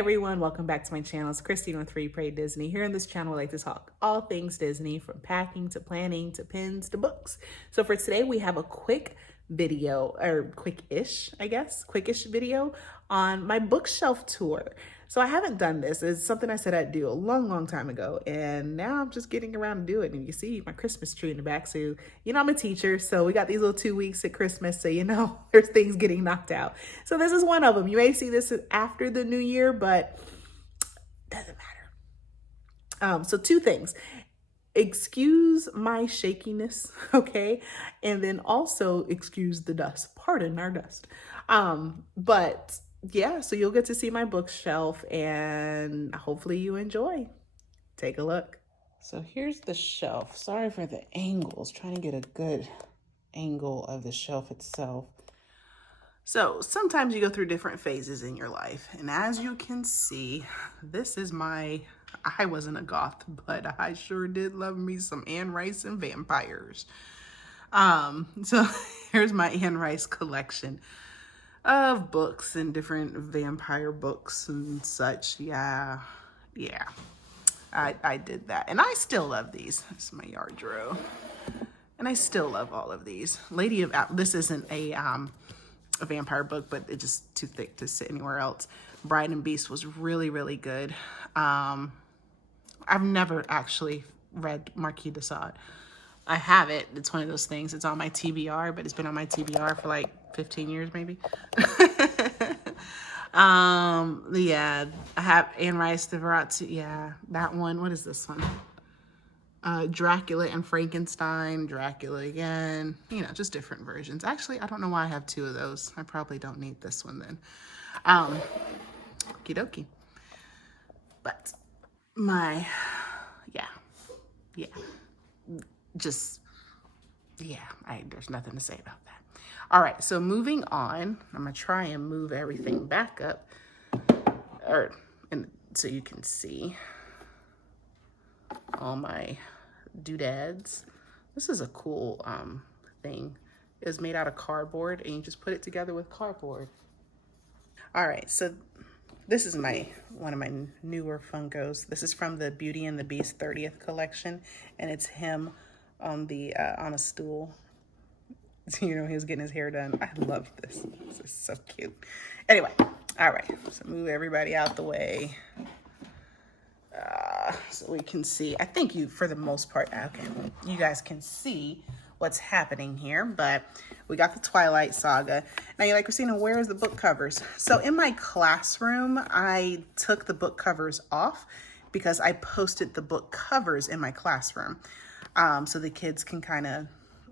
everyone, welcome back to my channel. It's Christine with Read.Pray.Disney. Here in this channel, we like to talk all things Disney, from packing to planning to pins to books. So for today, we have a quick video, or quick-ish, I guess, quick-ish video on my bookshelf tour. So I haven't done this. It's something I said I'd do a long time ago, and now I'm just getting around to do it. And you can see my Christmas tree in the back. So, you know, I'm a teacher, so we got these little 2 weeks at Christmas. So, you know, there's things getting knocked out. So this is one of them. You may see this after the new year, but doesn't matter. So two things. Excuse my shakiness, okay? And then also excuse the dust. Pardon our dust. But yeah, so you'll get to see my bookshelf and hopefully you enjoy. Take a look. So here's the shelf. Sorry for the angles, trying to get a good angle of the shelf itself. So sometimes you go through different phases in your life. And as you can see, this is I wasn't a goth, but I sure did love me some Anne Rice and vampires. So here's my Anne Rice collection of books and different vampire books and such. Yeah. I did that. And I still love these. This is my yard drawer. And I still love all of these. Lady of this isn't a vampire book, but it's just too thick to sit anywhere else. Bride and Beast was really good. I've never actually read Marquis de Sade. I have it. It's one of those things. It's on my TBR, but it's been on my TBR for like 15 years maybe. Yeah, I have Anne Rice, the Veratu. Yeah, that one. What is this one? Dracula and Frankenstein, Dracula again, you know, just different versions. Actually, I don't know why I have two of those. I probably don't need this one then. Okie dokie. But there's nothing to say about that. All right, so moving on, I'm gonna try and move everything back up, so you can see all my doodads. This is a cool thing. It's made out of cardboard, and you just put it together with cardboard. All right, so this is one of my newer Funkos. This is from the Beauty and the Beast 30th collection, and it's him on a stool. You know, he was getting his hair done. I love this. This is so cute. Anyway, all right, so move everybody out the way. So we can see, I think for the most part, okay, you guys can see what's happening here, but we got the Twilight Saga. Now you're like, Christina, where's the book covers? So in my classroom, I took the book covers off because I posted the book covers in my classroom. So the kids can kind of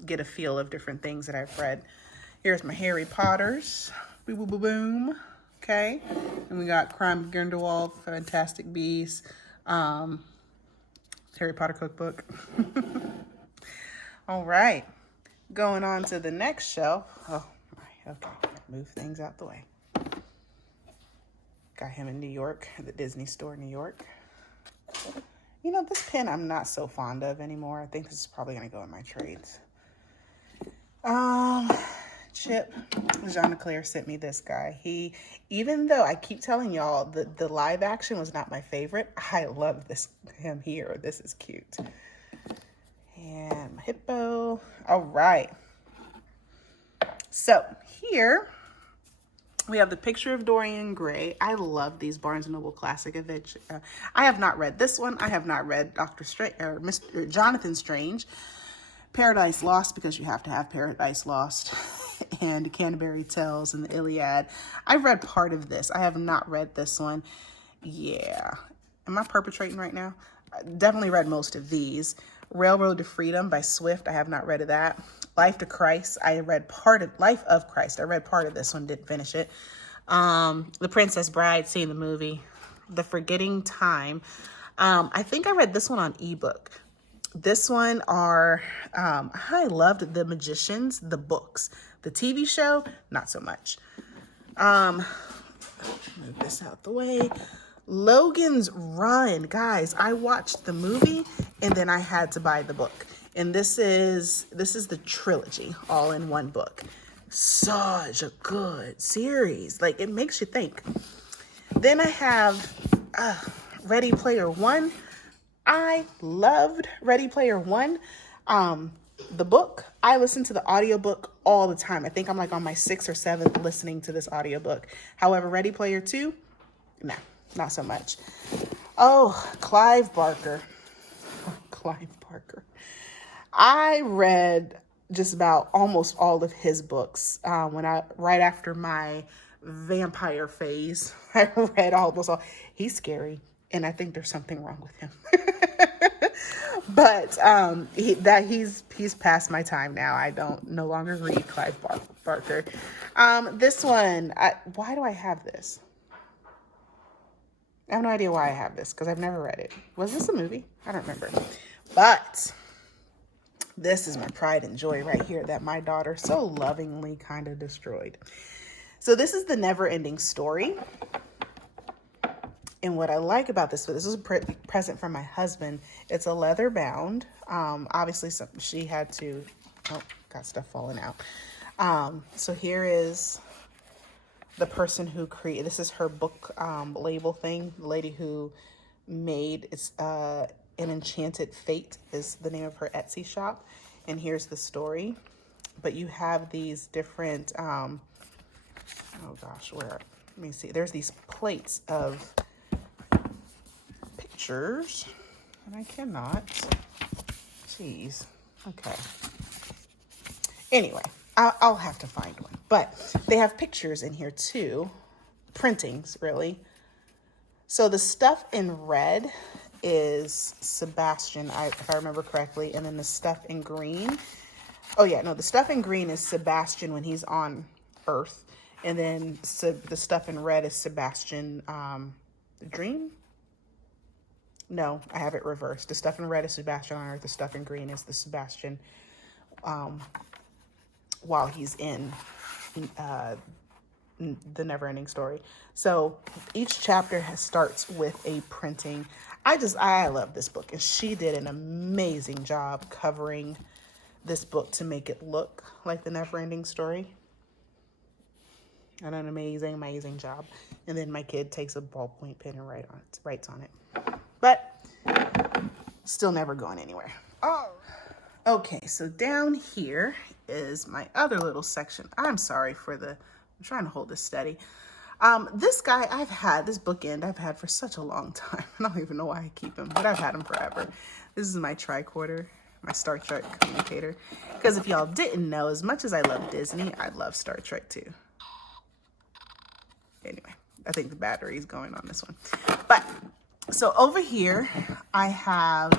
get a feel of different things that I've read. Here's my Harry Potters, boom, okay? And we got Crime of Grindelwald, Fantastic Beasts, Harry Potter cookbook. All right, going on to the next shelf. Oh, okay, move things out the way. Got him in New York, at the Disney store in New York. You know, this pen I'm not so fond of anymore. I think this is probably gonna go in my trades. Chip, Jean Leclerc sent me this guy. Even though I keep telling y'all the live action was not my favorite, I love him here. This is cute. And my hippo. All right. So here we have the picture of Dorian Gray. I love these Barnes & Noble Classic Adventure. I have not read this one. I have not read Mr. Jonathan Strange. Paradise Lost, because you have to have Paradise Lost, and Canterbury Tales and the Iliad. I've read part of this. I have not read this one. Yeah. Am I perpetrating right now? I definitely read most of these. Railroad to Freedom by Swift. I have not read of that. Life of Christ. I read part of this one, didn't finish it. The Princess Bride, seen the movie. The Forgetting Time. I think I read this one on ebook. This one I loved The Magicians, the books. The TV show, not so much. Move this out the way. Logan's Run. Guys, I watched the movie and then I had to buy the book. And this is the trilogy all in one book. Such a good series. Like, it makes you think. Then I have Ready Player One. I loved Ready Player One. The book, I listen to the audiobook all the time. I think I'm like on my 6th or 7th listening to this audiobook. However, Ready Player Two, nah, not so much. Oh, Clive Barker. Clive Barker. I read just about almost all of his books right after my vampire phase. I read almost all. He's scary, and I think there's something wrong with him. But he's past my time now. I don't no longer read Clive Barker. This one, why do I have this? I have no idea why I have this because I've never read it. Was this a movie? I don't remember. But this is my pride and joy right here that my daughter so lovingly kind of destroyed. So this is The Never-Ending Story. And what I like about this was a present from my husband. It's a leather bound. Obviously, she had to, got stuff falling out. So here is the person who created, this is her book label thing. The lady who made, it's An Enchanted Fate is the name of her Etsy shop. And here's the story. But you have these different, oh gosh, let me see. There's these plates of pictures, and I cannot. Jeez. Okay. Anyway, I'll have to find one. But they have pictures in here too. Printings, really. So the stuff in red is Sebastian, if I remember correctly. And then the stuff in green. Oh yeah, no, the stuff in green is Sebastian when he's on Earth. And then the stuff in red is Sebastian, the Dream? No, I have it reversed. The stuff in red is Sebastian on Earth. The stuff in green is the Sebastian while he's in The Never-Ending Story. So each chapter starts with a printing. I love this book, and she did an amazing job covering this book to make it look like The Never-Ending Story. And an amazing job. And then my kid takes a ballpoint pen and writes on it. But still never going anywhere. Oh, okay. So down here is my other little section. I'm sorry for I'm trying to hold this steady. This guy this bookend I've had for such a long time. I don't even know why I keep him, but I've had him forever. This is my tricorder, my Star Trek communicator. Because if y'all didn't know, as much as I love Disney, I love Star Trek too. Anyway, I think the battery is going on this one. But so over here, I have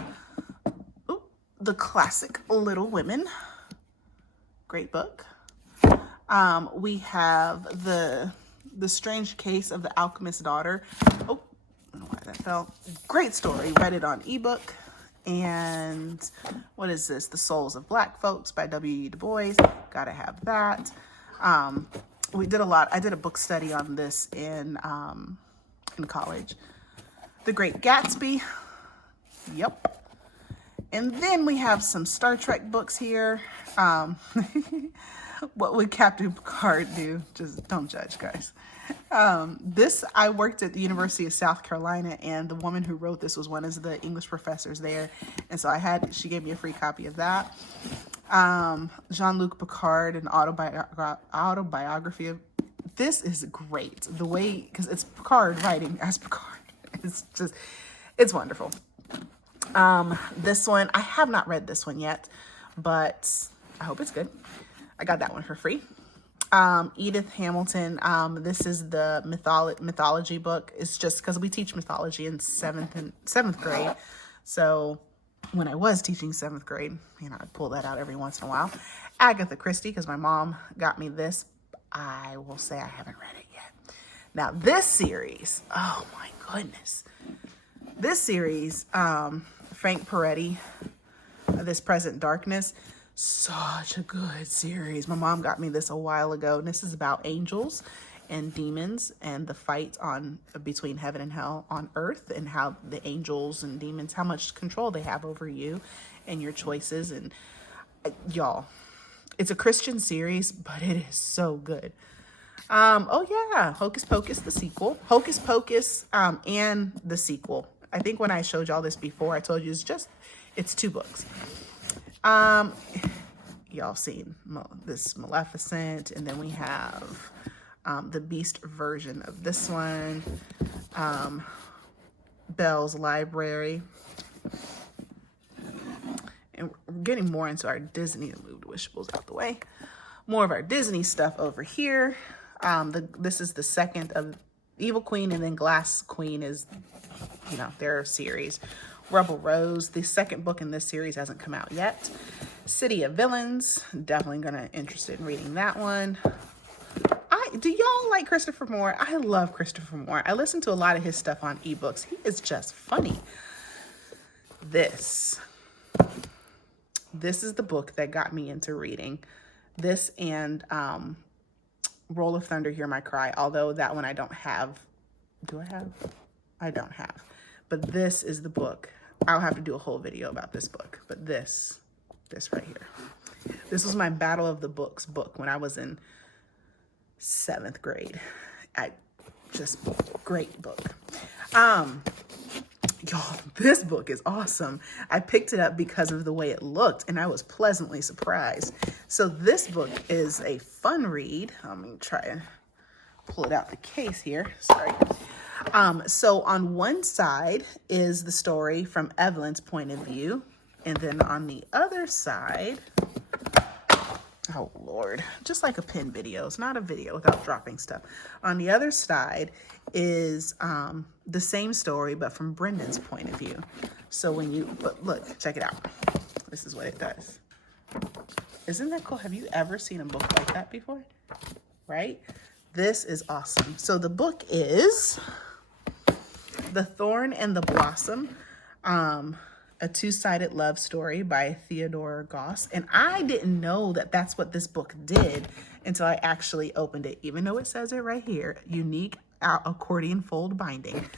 the classic Little Women. Great book. We have the Strange Case of the Alchemist's Daughter. Oh, I don't know why that fell. Great story. Read it on ebook. And what is this? The Souls of Black Folks by W.E. Du Bois. Gotta have that. We did I did a book study on this in college. The Great Gatsby. Yep. And then we have some Star Trek books here. What would Captain Picard do? Just don't judge, guys. I worked at the University of South Carolina, and the woman who wrote this was one of the English professors there. And so she gave me a free copy of that. Jean-Luc Picard, an autobiography of, this is great. The way, because it's Picard writing as Picard. It's wonderful. This one, I have not read this one yet, but I hope it's good. I got that one for free. Edith Hamilton. This is the mythology book. It's just because we teach mythology in seventh grade. So when I was teaching 7th grade, I'd pull that out every once in a while. Agatha Christie, because my mom got me this. I will say I haven't read it yet. Now this series, oh my goodness. This series, Frank Peretti, This Present Darkness, such a good series. My mom got me this a while ago, and this is about angels and demons and the fight between heaven and hell on earth, and how the angels and demons, how much control they have over you and your choices. And y'all, it's a Christian series, but it is so good. Oh yeah, Hocus Pocus, the sequel. Hocus Pocus, and the sequel. I think when I showed y'all this before, I told you it's 2 books. Y'all seen this Maleficent, and then we have the Beast version of this one, Belle's Library. And we're getting more into our Disney. Moved Wishables out the way. More of our Disney stuff over here. This is the second of Evil Queen, and then Glass Queen is, their series. Rebel Rose, the second book in this series, hasn't come out yet. City of Villains, definitely interested in reading that one. Do y'all like Christopher Moore? I love Christopher Moore. I listen to a lot of his stuff on ebooks. He is just funny. This is the book that got me into reading. This and Roll of Thunder, Hear My Cry, although that one I don't have. Do I have? I don't have. But this is the book. I'll have to do a whole video about this book. But this right here. This was my Battle of the Books book when I was in 7th grade. Great book. Y'all, this book is awesome. I picked it up because of the way it looked, and I was pleasantly surprised. So this book is a fun read. Let me try and pull it out the case here. Sorry. So on one side is the story from Evelyn's point of view, and then on the other side, oh Lord, just like a pin video. It's not a video without dropping stuff. On the other side is the same story, but from Brendan's point of view. So look, check it out. This is what it does. Isn't that cool? Have you ever seen a book like that before? Right? This is awesome. So the book is The Thorn and the Blossom, a two-sided love story by Theodore Goss. And I didn't know that that's what this book did until I actually opened it, even though it says it right here, unique accordion fold binding.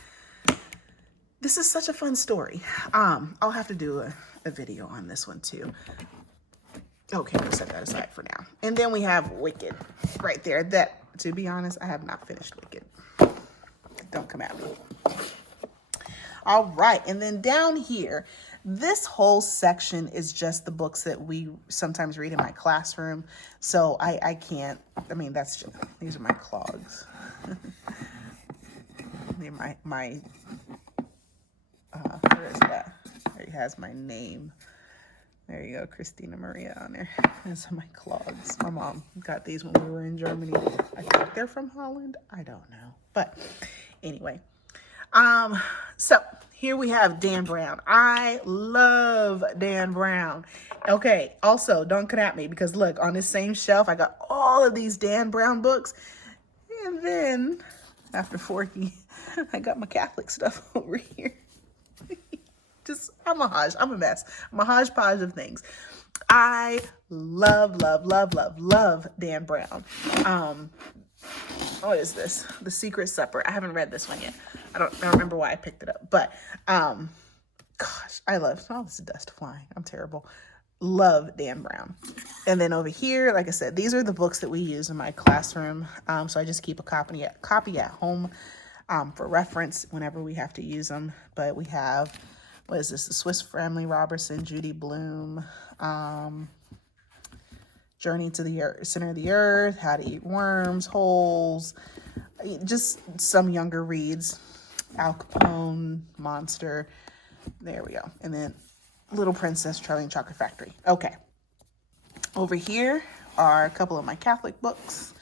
This is such a fun story. I'll have to do a video on this one too. Okay, we'll set that aside for now. And then we have Wicked right there. That, to be honest, I have not finished Wicked. Don't come at me. All right, and then down here, this whole section is just the books that we sometimes read in my classroom. So I can't, that's just, these are my clogs. They're my where is that? There he has my name. There you go, Christina Maria on there. Those are my clogs. My mom got these when we were in Germany. I think they're from Holland. I don't know. But anyway. So here we have Dan Brown. I love Dan Brown. Okay, also, don't come at me because look, on this same shelf, I got all of these Dan Brown books. And then, after Forky, I got my Catholic stuff over here. I'm a mess. I'm a hodgepodge of things. I love Dan Brown. What is this? The Secret Supper. I haven't read this one yet. I don't remember why I picked it up, but gosh, I love, oh, this is dust flying. I'm terrible. Love Dan Brown. And then over here, like I said, these are the books that we use in my classroom. So I just keep a copy at home for reference whenever we have to use them. But we have, what is this? The Swiss Family Robertson, Judy Blume, Journey to the Center of the Earth, How to Eat Worms, Holes, just some younger reads. Al Capone, Monster. There we go. And then Little Princess, Charlie and Chocolate Factory. Okay. Over here are a couple of my Catholic books,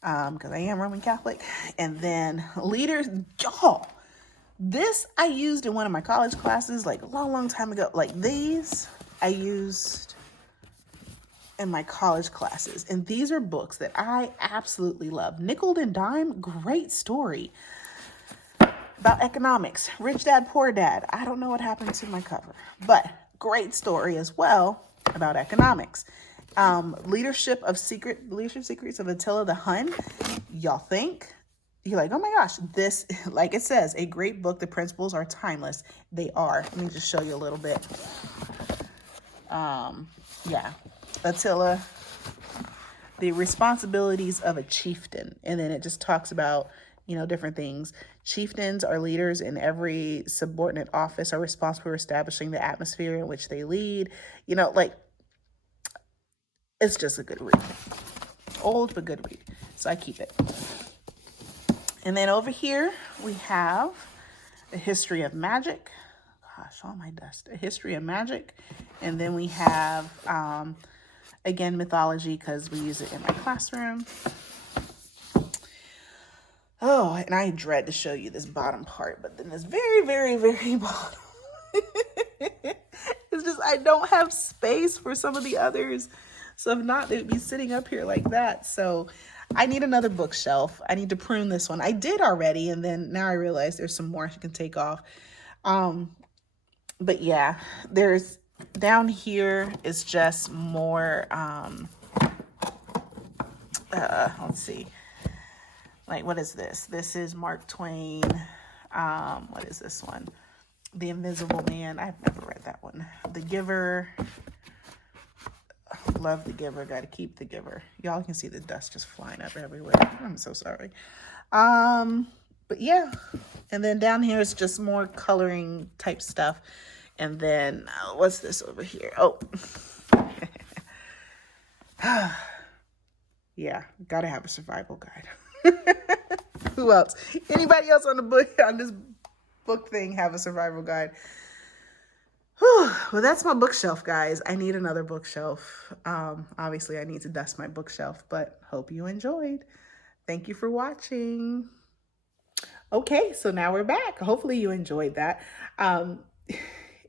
because I am Roman Catholic. And then Leaders. Y'all, this I used in one of my college classes like a long time ago. Like these I used in my college classes. And these are books that I absolutely love. Nickel and Dime, great story. About economics. Rich Dad, Poor Dad. I don't know what happened to my cover, but great story as well about economics. Leadership Secrets of Attila the Hun. Y'all think? You're like, oh my gosh, this, like it says, a great book. The principles are timeless. They are. Let me just show you a little bit. Yeah. Attila the responsibilities of a chieftain. And then it just talks about, you know, different things. Chieftains are leaders in every subordinate office, are responsible for establishing the atmosphere in which they lead. You know, like, it's just a good read. Old, but good read. So I keep it. And then over here, we have A History of Magic. Gosh, all my dust. A History of Magic. And then we have, again, mythology, because we use it in my classroom. Oh, and I dread to show you this bottom part, but then this very, very, very bottom. It's just, I don't have space for some of the others. So if not, they'd be sitting up here like that. So I need another bookshelf. I need to prune this one. I did already, and then now I realize there's some more I can take off. But yeah, there's down here is just more, let's see. Like, what is this? This is Mark Twain. What is this one? The Invisible Man. I've never read that one. The Giver. Love The Giver. Got to keep The Giver. Y'all can see the dust just flying up everywhere. I'm so sorry. But yeah. And then down here is just more coloring type stuff. And then what's this over here? Oh. Yeah. Got to have a survival guide. Who else? Anybody else on the book, on this book thing, have a survival guide? Whew. Well, that's my bookshelf, guys. I need another bookshelf. Obviously, I need to dust my bookshelf, but hope you enjoyed. Thank you for watching. Okay, so now we're back. Hopefully you enjoyed that.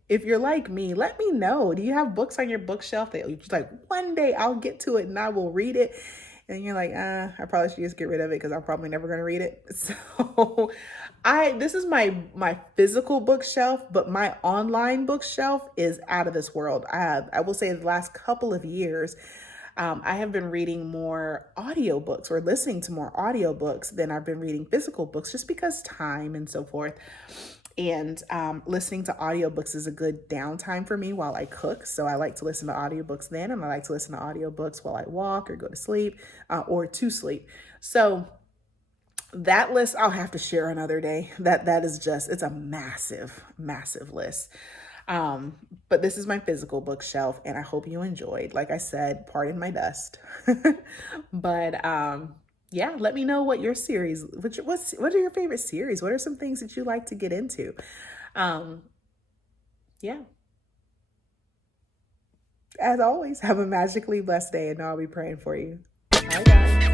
If you're like me, let me know. Do you have books on your bookshelf that you're just like, one day I'll get to it and I will read it? And you're like, I probably should just get rid of it because I'm probably never going to read it. So this is my physical bookshelf, but my online bookshelf is out of this world. I will say the last couple of years, I have been reading more audiobooks or listening to more audiobooks than I've been reading physical books, just because time and so forth. And listening to audiobooks is a good downtime for me while I cook. So I like to listen to audiobooks then, and I like to listen to audiobooks while I walk or go to sleep or to sleep. So that list I'll have to share another day. That is just, it's a massive, massive list. But this is my physical bookshelf, and I hope you enjoyed. Like I said, pardon my dust. But yeah, let me know what your series, what are your favorite series? What are some things that you like to get into? Yeah. As always, have a magically blessed day, and I'll be praying for you. Bye, guys.